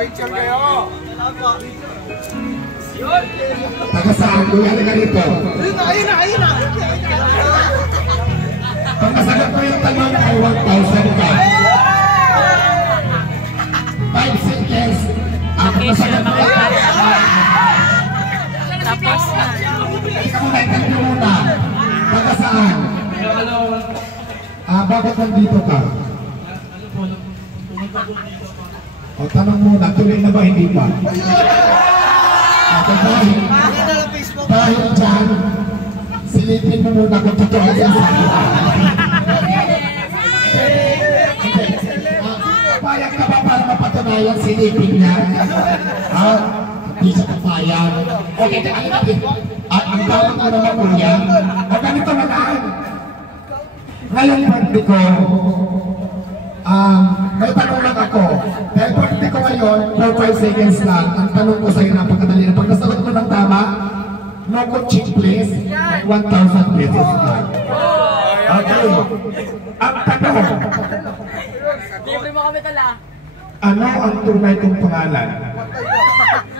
Picture kayo. Taga saan? Kuya na ganito. Ayun na. Pag nasagot mo yung tanong ay 1,000 ka. 5 seconds. Ako nasagot mo yung Tapos na. Ika muna, itanong mo muna. Taga saan? Bakit nandito ka? O, tanong muna, tuloy na ba hindi pa? Dahil dyan, silipin mo muna kung totoo yan sa akin. Payag ka ba para mapatunayan silipin niya? Hindi siya kapayag. Okay, ang tawag mo naman po niya. O ganito na lang. Ngayong birthday ko, may tanong lang ako. Dahil birthday ko ngayon, for 5 seconds lang, ang tanong ko sa'yo napakadali na. Pag nasagot mo ng tama, no coaching please, 1,000 pesos lang. Okay. Ang tanong, Libre mo kami tala. ano ang tunay kong pangalan? 1,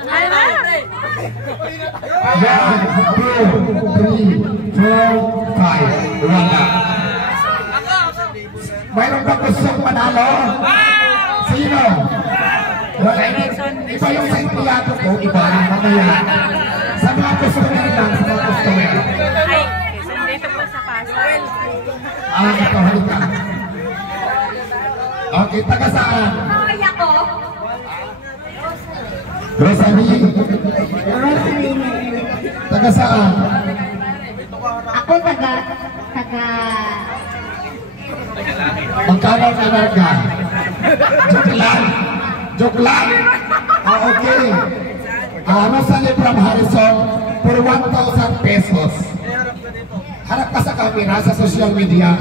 2, 3, 1, 2, 3, 4, wala. Mayroon ba gustong manalo? Sino? Wala. Iba yung sentiyato ko, iba. Mamaya. Sa mga customer lang, sa mga customer. Ay, dito po sa pasal. Ito, halika. Okay, taga saan? Kaya ko. Rosalie. Taga saan? Ako taga Magkano ang inarga? Joke lang. Joke lang. Okay. Rosalie from Harrison for 1,000 pesos. Harap ka sa camera sa social media.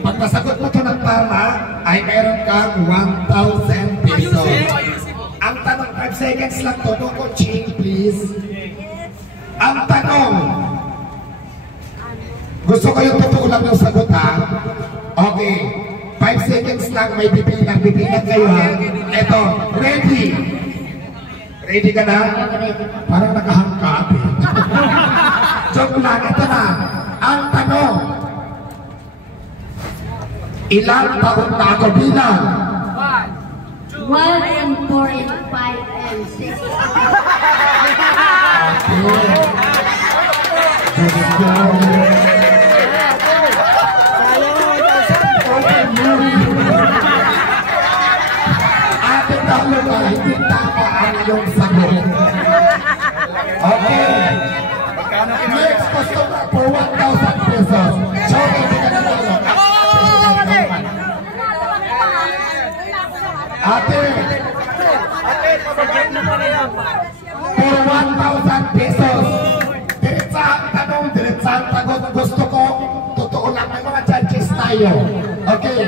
Pag nasagot mo ito ng tama, ay mayroon kang 1,000 pesos. Ang tanong, 5 seconds lang to. No coaching, please. Ang tanong, gusto ko yung totoo lang yung sagot, ha? Okay. 5 seconds lang, may bibilang kayo, ha? Eto, ready? Ready ka na? Parang nakahangkat. Joke lang, ito na. Ang tanong, ilang taon na ako bilang? 1 and 4 and 5 and 6. Ate talo na, hindi tama ang iyong sagot. Okay. Next customer for 1,000 pesos. So, hindi ka na lang. Ate, for 1,000 pesos. Diretsa ang tanong, diretsa ang tagot. Gusto ko, totoo lang, may mga judges tayo. Okay,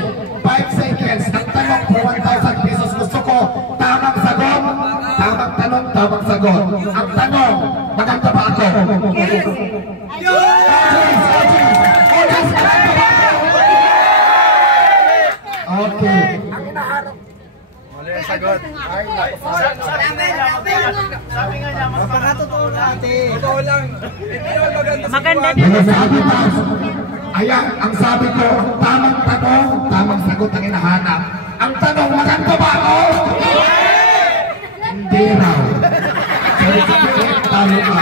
5 seconds. Ang tanong for 1,000 pesos. Gusto ko, tamang sagot. Tamang tanong, tamang sagot. Ang tanong, maganda ba ako? Yes! Okay. Sagot. Sabi nga niya, totoo natin. Totoo lang. Maganda din. Ayan, ang sabi ko, tamang tanong, tamang sagot ang hinahanap. Ang tanong, maganda ba ako? Hindi raw. Talo ka.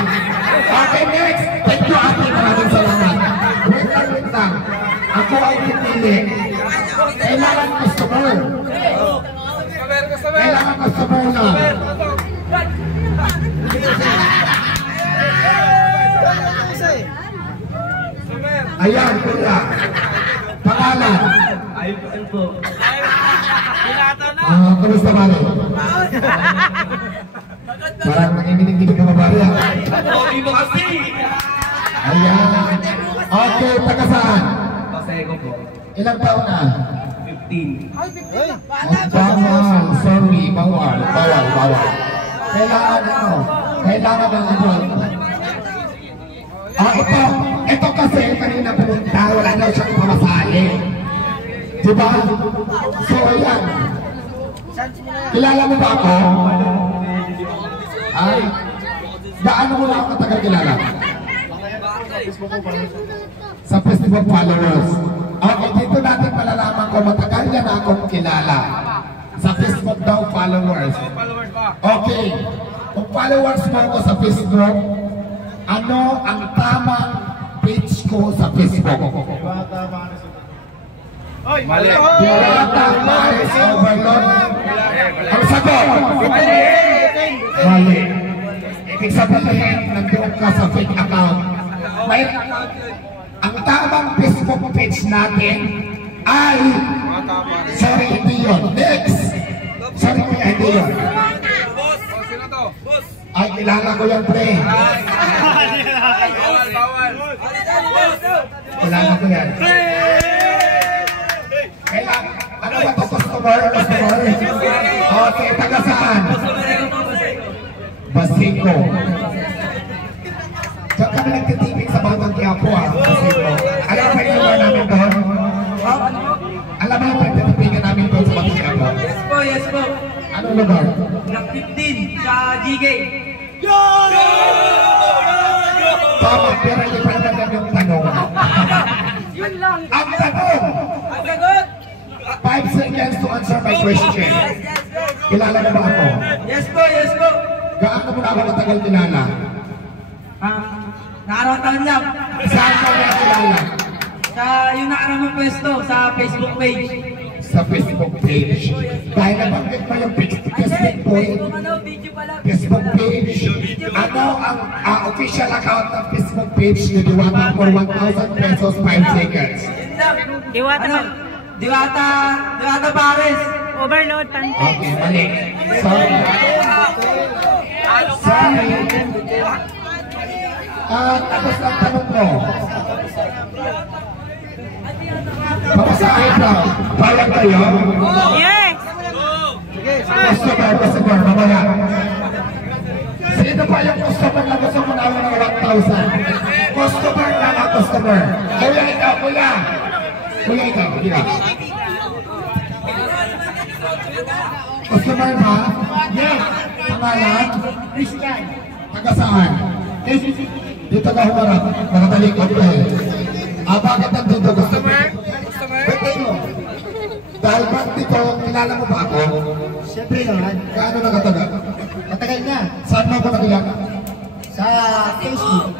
Okay, next. Thank you, ate. Maraming salamat. Wait lang. Ako ay pipili. Kailangan customer. Kailangan customer na. Ayan, kuya. Pangalan. Ayun po. Kamusta pare? Parang nanginginig-ginig ka ba pare? Pogi mo kasi. Ayan. Okay, taga saan? Pasego po. Ilang taon na? 15. Bawal, sorry, bawal. Kailangan ano? Kailangan ng ano? Ito kasi kanina pumunta, wala na siyang pamasahe. Diba? So ayan. Kilala mo ba ako? Ay, gaano mo na ako katagal kilala? Sa Facebook followers. Okay, dito natin malalaman kung matagal niya na akong kilala. Sa Facebook daw followers. Okay, kung followers mo ako sa Facebook, ano ang tamang page ko sa Facebook? Mali. Diwata Maris Overload. Ang sagot? Mali. Ibig sabihin, nandoon ka sa fake account. May, ang tamang Facebook page natin ay, sorry, hindi yun. Next. Sorry, hindi yun. Ay, kilala ko yan, pre. Kilala ko yan. Kailan? Ano ba ito? Customer? Okay, taga saan? Basiko. Diyan kami nagtitipig sa Batang Quiapo, Basiko. Alam mo ba yung lugar namin doon? Alam mo yung nagtitipigan namin doon sa Batang Quiapo? Yes po. Anong lugar? Block 15 sa GK. Tama, pero hindi pa naman yan yung tanong. Yun lang. Ang tanong! Ang sagot! 5 seconds to answer my question. Kilala na ba ako? Yes po, yes po. Gaano mo na ako natagal kilala? Nakarang taon lang. Saan ka na kilala? Sa yung nakarang mong pwesto sa Facebook page. Sa Facebook page. Dahil nabanggit mo yung Facebook page. Video pala. Facebook page. Ano ang official account ng Facebook page ni Diwata for 1,000 pesos 5 seconds? Diwata Ano? pa. Diwata Pares. Overload Pantex. Okay, mali. Sorry. Sorry. Tapos ang tanong ko. Papasahin lang. Payag kayo? Yes! Customer, mamaya. Sino pa yung customer na gusto mo na ng 1,000? Customer na customer. Kuya ikaw, kuya. Kuya ikaw, kuya. Customer ba? Yes. Pangalan? Christian. Taga saan? Dito ka humarap. Nakatalikod ka eh. Bakit nandito customer? Bakit mo? Dahil ba't dito, kilala mo ba ako? Siyempre naman. Gaano nakatagal? Matagal na. Saan mo ako nakilala? Sa Facebook.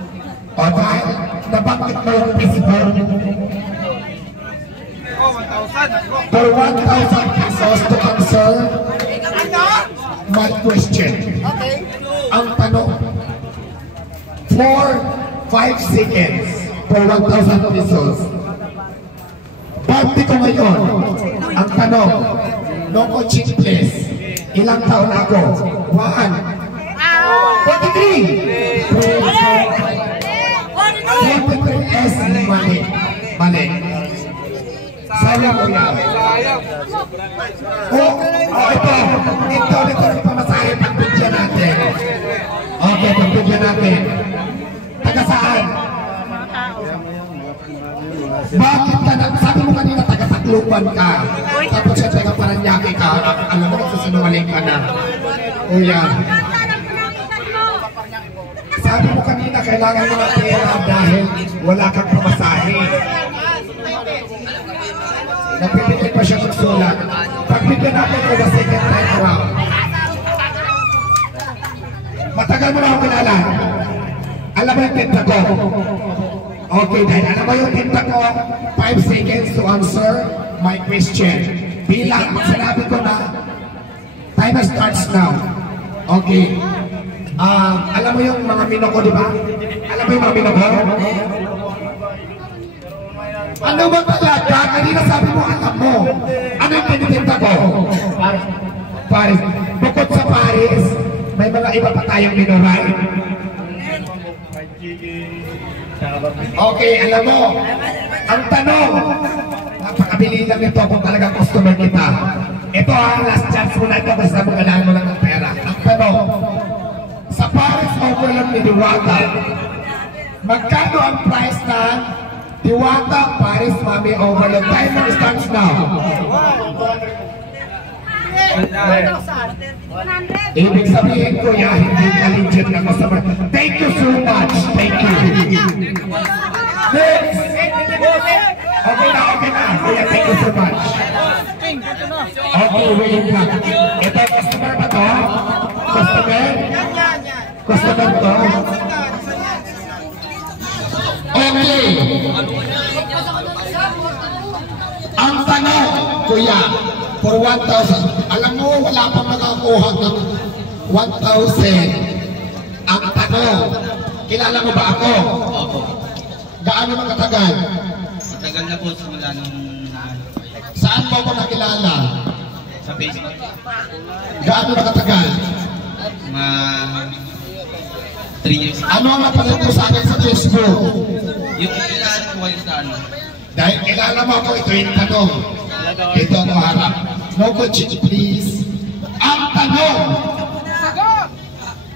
O dahil nabanggit mo yung Facebook. For 1,000 pesos to answer my question. Okay. Ang tanong, for 5 seconds for 1,000 pesos. Birthday ko ngayon. Ang tanong, no coaching please. Ilang taon ako? 1, 43. 43 is mali. Mali. Sayang mo yan. Ito pamasahe pagbigyan natin. Okay, pagbigyan natin. Taga saan? Bakit ka na? Sabi mo kanina taga-Tacloban ka. Tapos siya taga-Paranaque ka. Alam mo, nagsasinungaling ka na. O yan. Sabi mo kanina kailangan mo ng pera dahil wala kang pamasahe. Napipili pa siya magsulat. Pagbigyan natin ko ba second time around? Matagal mo na ako kilala. Alam mo yung tinta ko? Okay, dahil alam mo yung tinta ko, 5 seconds to answer my question. Bilang, pag sinabi ko na, timer starts now. Okay. Alam mo yung mga mino ko, di ba? Alam mo yung mga mino ko? Ano ba talaga? Kanina sabi mo, alam mo. Ano yung pinitinta ko? Paris. Bukod sa Paris, may mga iba pa tayong mino, right? Okay, alam mo. Ang tanong, napakabili lang ito kung talagang customer kita. Ito last chance mo na ito kasi mo kailangan mo lang ng pera. Ang tanong, sa Paris Overload ni Diwata, magkano ang price na Diwata Paris Mami Overload? Timer starts now. Ibig sabihin ko yan, hindi ka legit na customer. Thank you so much. Thank you. Next. Okay na. Kuya, thank you so much. Okay, wait lang. Ito, customer ba to? Customer to? Okay. Ang tanong, kuya, for 1,000. Alam mo, wala pang makakuha ng 1,000. Ang tanong, kilala mo ba ako? Opo. Gaano na katagal? Matagal na po simula nung Saan mo ako nakilala? sa Facebook. Gaano na katagal? Mga 3 years. Ano ang napanood mo sa akin sa Facebook? Yung kailangan po kayo sa ano. Dahil kilala mo ako, ito yung tanong. Ito ang harap. No coaching, please. Ang tanong,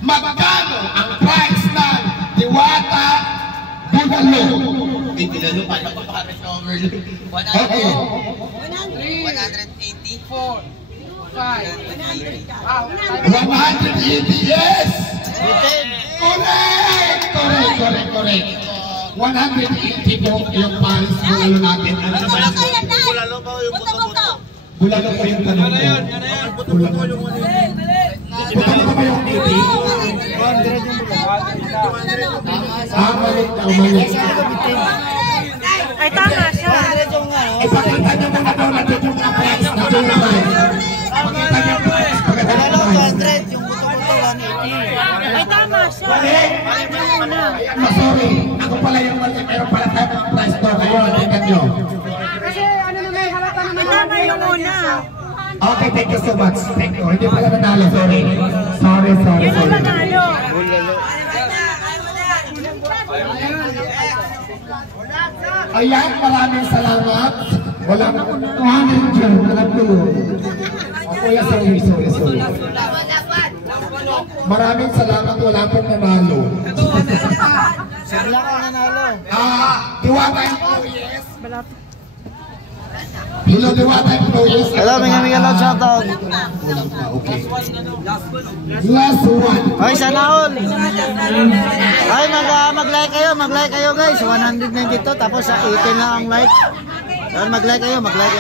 magkano ang price ng Diwata Bungalo? May tinalo pa na para sa overload. Okay. 180, yes! Correct. 180 po yung Paris Bungalo natin. Ano ba? Bulalo pa yung tanong ko. Bulalo. Bulalo pa ba yung 80? Malik. Ay, tama siya. Ipakita niyo muna daw natin yung price na tunay. Pakita niyo yung price. Ay, tama siya. Sorry, ako pala yung mali. Meron pala tayo ng price doon. Ayun, tingnan niyo. Kasi ano naman, halata naman. Ay, tama yung una. Okay, thank you so much. Thank you. Hindi pala nanalo, sorry. Sorry. Yun ang nanalo. Ayan, maraming salamat. Wala na kung nakuhanin dyan. Alam ko yun. Kuya, sorry. Maraming salamat. Wala pong nanalo. Wala ka nanalo. Diwata Employees. Hello, Diwata Employees. Hello, mga shoutout. Walang pa, okay. Last one. Hoy, sana all. Ay, mag-like kayo guys. 192 tapos sa 18 na ang like. Mag-like kayo guys.